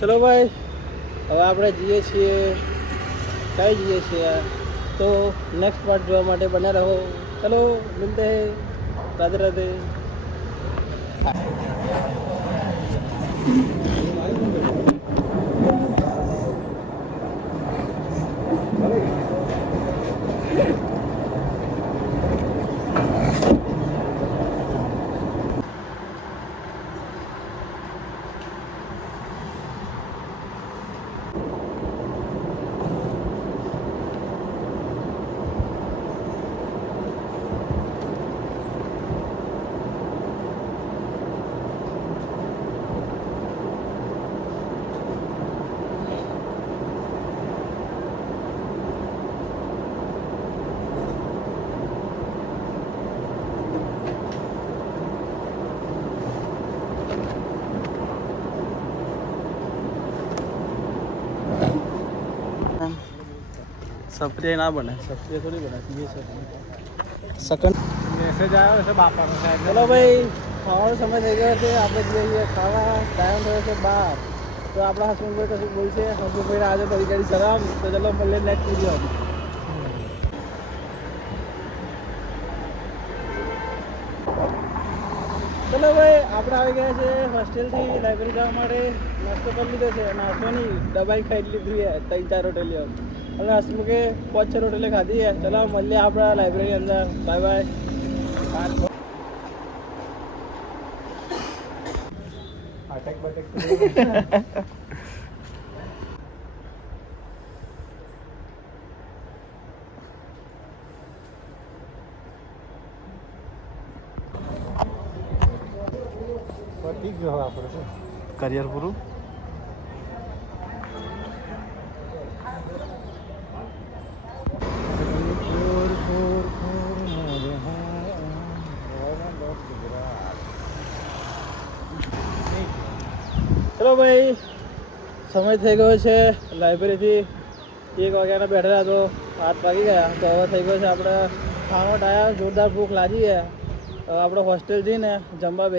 ચલો ભાઈ, હવે આપણે જઈએ છીએ, કઈ જઈએ છીએ તો નેક્સ્ટ પાર્ટ જોવા માટે બન્યા રહો. ચલો મિલતે હૈ, રાધે રાધે. સપ્રિય ના બને, સપ્રિય થોડી બને, ये સેકન્ડ મેસેજ આવ્યો છે બાપાનો સાહેબ. ચલો ભાઈ, ખાવાનો સમય થઈ ગયો છે, આપણે જઈએ ખાવા. ટાઈમ થયો છે 12. તો આપણા હસમુખભાઈ કશું બોલશે. હસમુખભાઈ આજે કરી ગાડી સલામ. તો ચલો મળીએ નેક્સ્ટ વિડીયો. ચલો ભાઈ, આપણે આવી ગયા છે હોસ્ટેલથી લાઇબ્રેરી જવા માટે. નાસ્તો કરી લીધો છે. નાસ્તો નહીં, દબાઈ ખાઈ લીધી છે 3-4 રોટેલીઓ. અને હસમુખે 5-6 રોટેલી ખાધી છે. ચલો મળીએ આપણા લાઇબ્રેરી અંદર. Bye bye. અટેક બટેક ઠીક જો આપણે કરિયર પૂરું. ચલો ભાઈ, સમય થઈ ગયો છે લાઇબ્રેરીથી 1 વાગ્યાના બેઠેલા તો 8 વાગી ગયા. તો હવે થઈ ગયો છે આપણે ખાવાનો ટાઈમ. જોરદાર ભૂખ લાગી છે. હવે આપણે હોસ્ટેલ જઈને જમવા